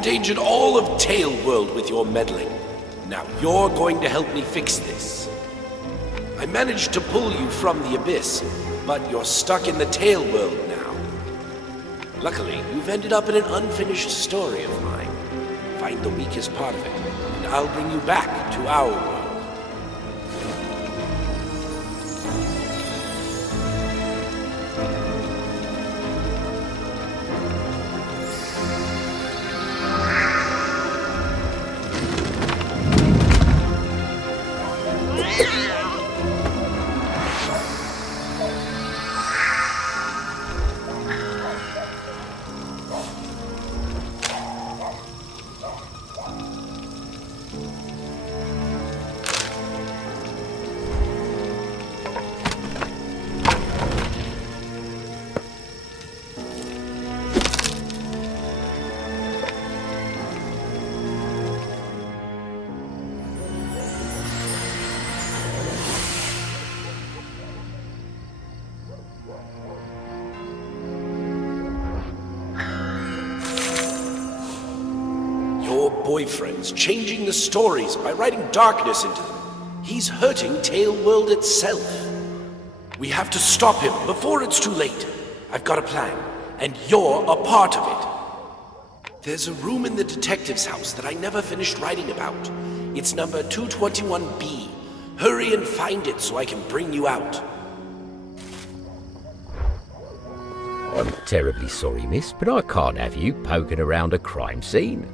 endangered all of Tale World with your meddling. Now you're going to help me fix this. I managed to pull you from the abyss, but you're stuck in the Tale World now. Luckily, you've ended up in an unfinished story of mine. Find the weakest part of it, and I'll bring you back to our world. Boyfriend's changing the stories by writing darkness into them. He's hurting Tale World itself. We have to stop him before it's too late. I've got a plan, and you're a part of it. There's a room in the detective's house that I never finished writing about. It's number 221B. Hurry and find it so I can bring you out. I'm terribly sorry, miss, but I can't have you poking around a crime scene.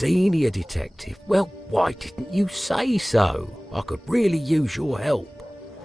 Senior detective? Well, why didn't you say so? I could really use your help.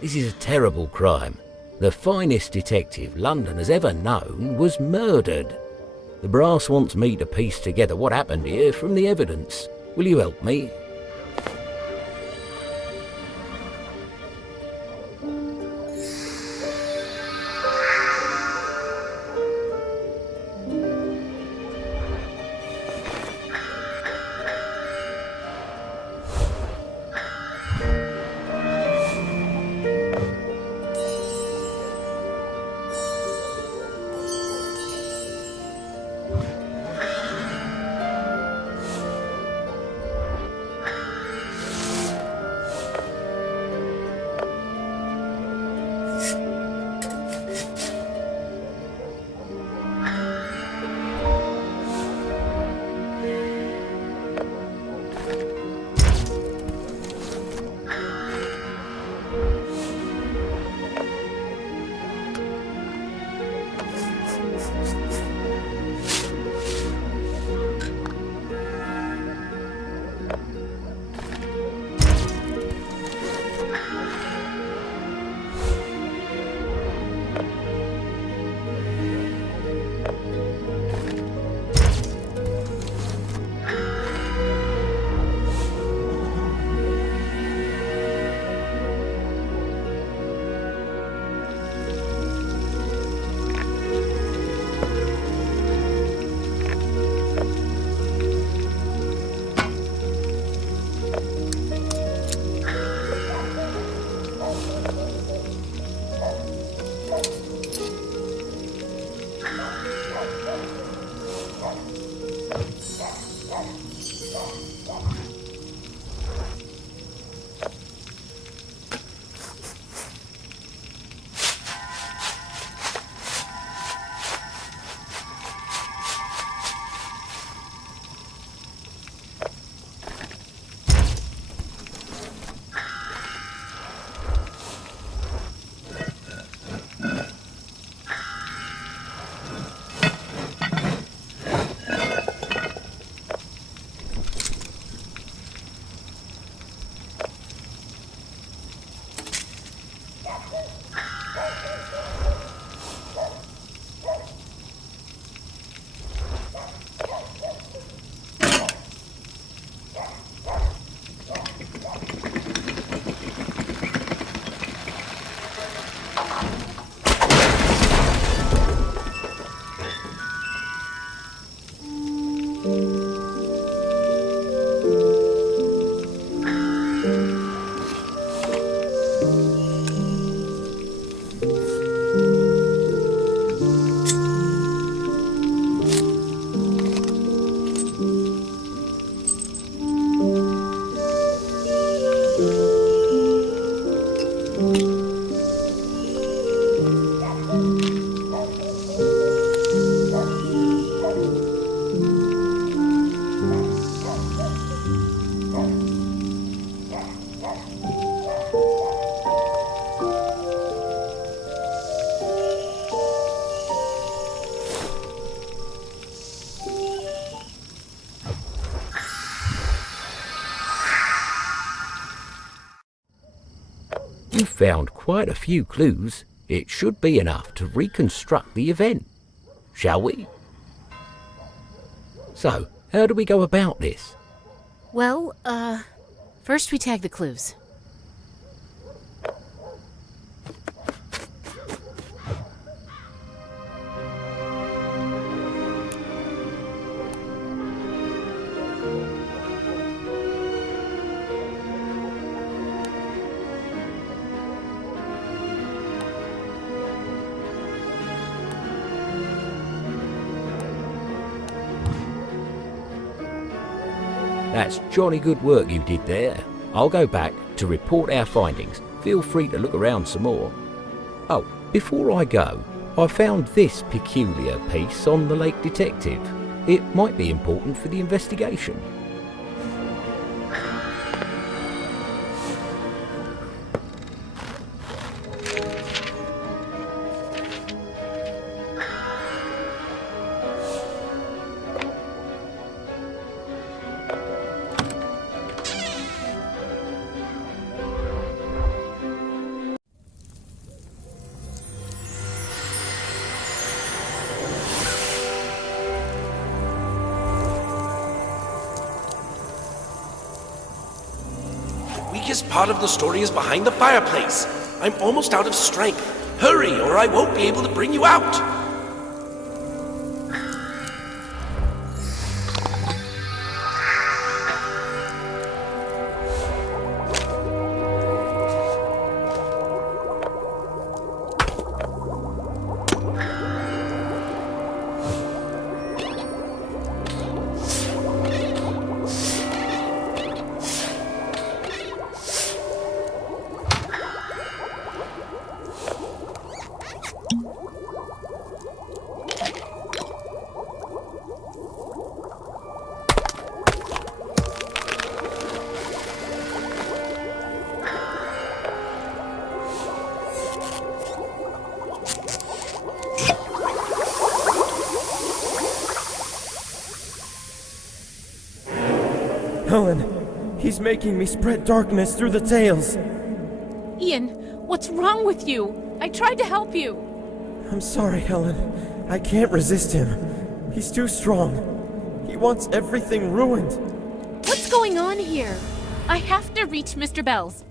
This is a terrible crime. The finest detective London has ever known was murdered. The brass wants me to piece together what happened here from the evidence. Will you help me? You found quite a few clues. It should be enough to reconstruct the event. Shall we? So, how do we go about this? Well, first we tag the clues. That's jolly good work you did there. I'll go back to report our findings. Feel free to look around some more. Oh, before I go, I found this peculiar piece on the Lake Detective. It might be important for the investigation. Weakest part of the story is behind the fireplace. I'm almost out of strength. Hurry, or I won't be able to bring you out. Helen, he's making me spread darkness through the tales. Ian, what's wrong with you? I tried to help you. I'm sorry, Helen. I can't resist him. He's too strong. He wants everything ruined. What's going on here? I have to reach Mr. Bells.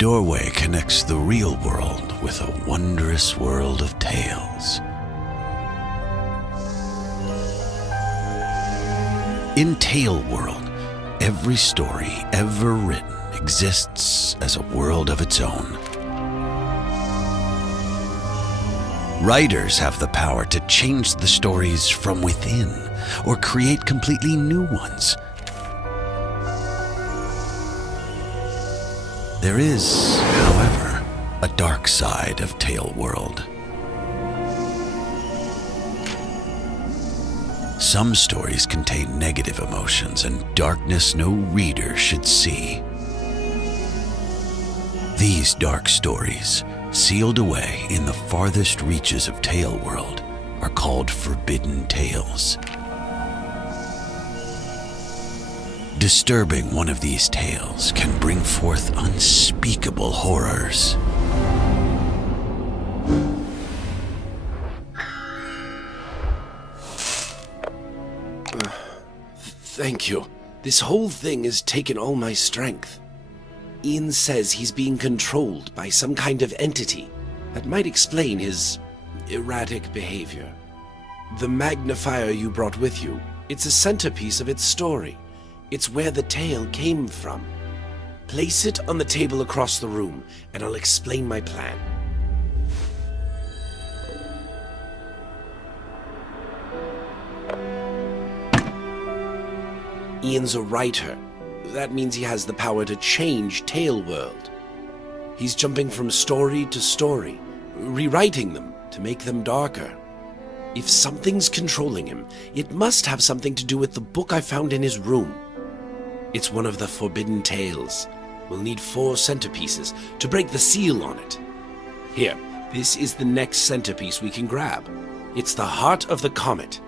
doorway connects the real world with a wondrous world of tales. In Tale World, every story ever written exists as a world of its own. Writers have the power to change the stories from within or create completely new ones. There is, however, a dark side of Tale World. Some stories contain negative emotions and darkness no reader should see. These dark stories, sealed away in the farthest reaches of Tale World, are called Forbidden Tales. Disturbing one of these tales can bring forth unspeakable horrors. Thank you. This whole thing has taken all my strength. Ian says he's being controlled by some kind of entity that might explain his erratic behavior. The magnifier you brought with you, it's a centerpiece of its story. It's where the tale came from. Place it on the table across the room, and I'll explain my plan. Ian's a writer. That means he has the power to change Tale World. He's jumping from story to story, rewriting them to make them darker. If something's controlling him, it must have something to do with the book I found in his room. It's one of the Forbidden Tales. We'll need 4 centerpieces to break the seal on it. Here, this is the next centerpiece we can grab. It's the heart of the comet.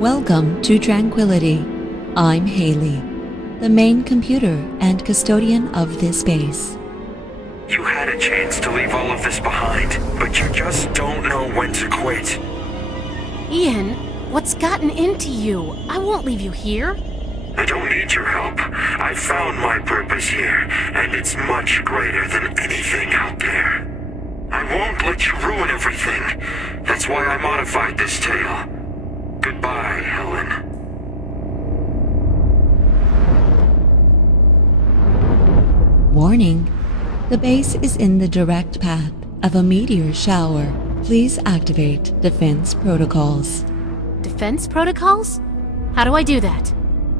Welcome to Tranquility. I'm Haley, the main computer and custodian of this base. You had a chance to leave all of this behind, but you just don't know when to quit. Ian, what's gotten into you? I won't leave you here. I don't need your help. I found my purpose here, and it's much greater than anything out there. I won't let you ruin everything. That's why I modified this tale. Goodbye, Helen. Warning: the base is in the direct path of a meteor shower. Please activate defense protocols. Defense protocols? How do I do that?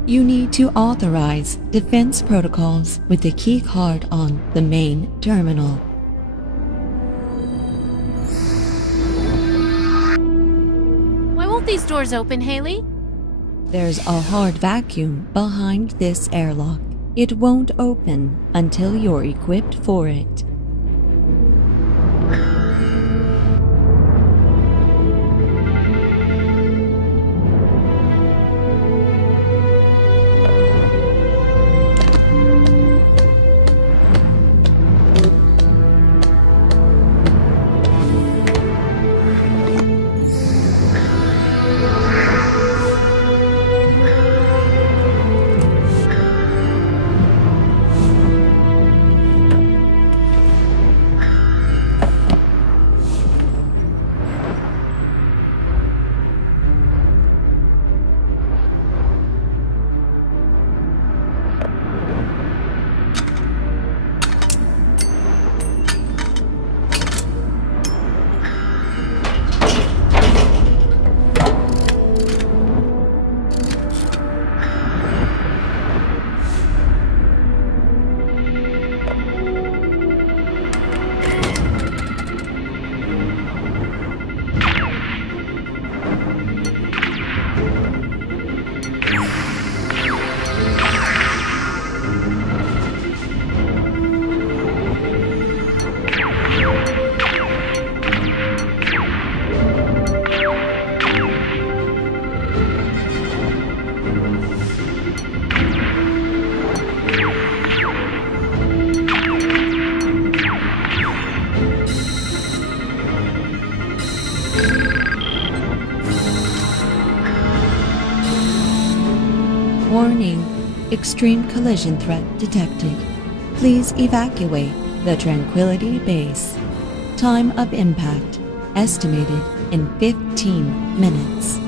You need to authorize defense protocols with the key card on the main terminal. Why won't these doors open, Haley? There's a hard vacuum behind this airlock. It won't open until you're equipped for it. Warning, extreme collision threat detected. Please evacuate the Tranquility Base. Time of impact estimated in 15 minutes.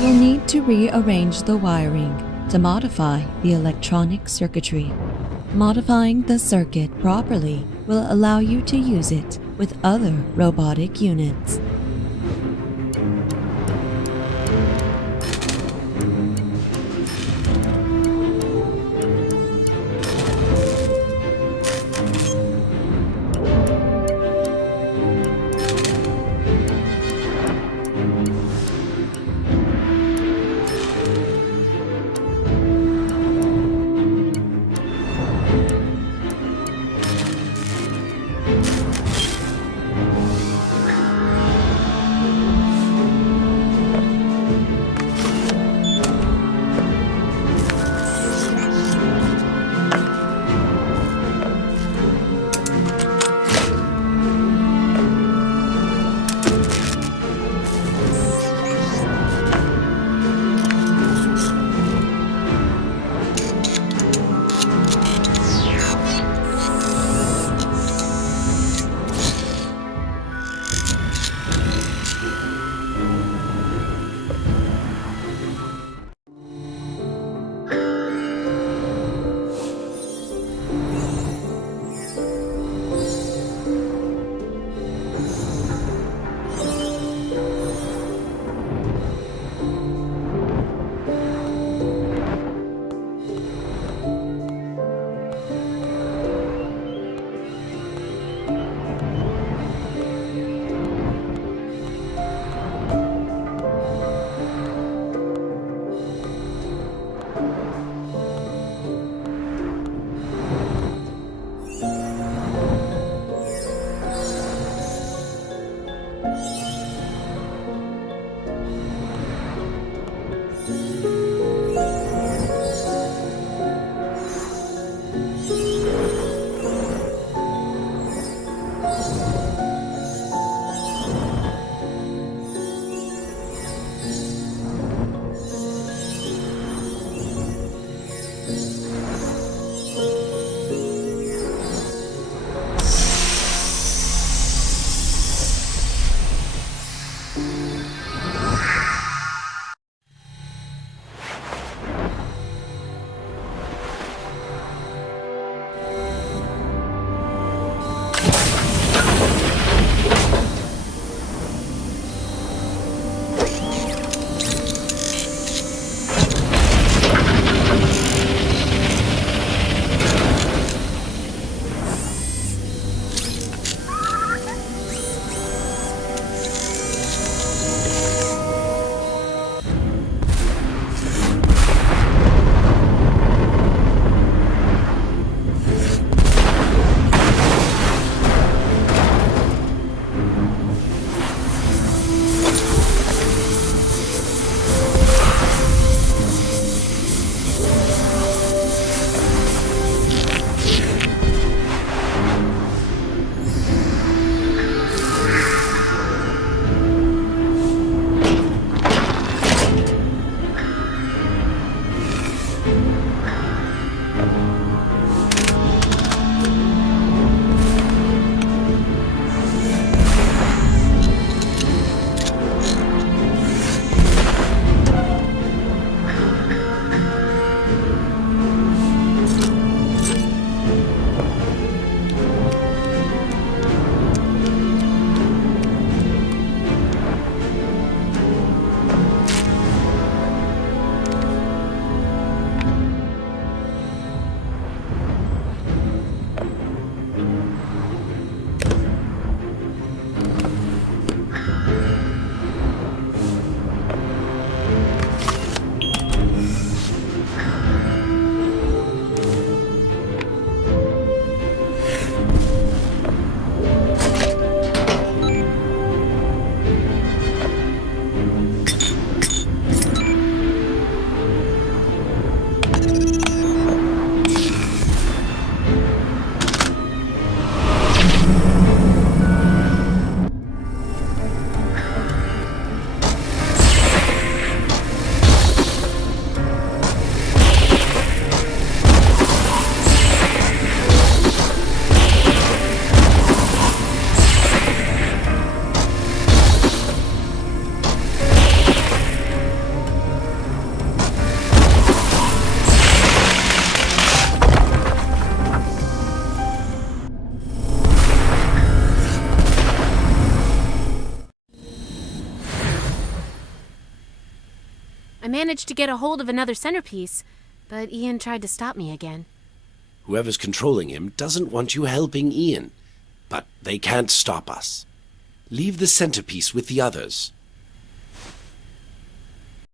You'll need to rearrange the wiring to modify the electronic circuitry. Modifying the circuit properly will allow you to use it with other robotic units. I managed to get a hold of another centerpiece, but Ian tried to stop me again. Whoever's controlling him doesn't want you helping Ian, but they can't stop us. Leave the centerpiece with the others.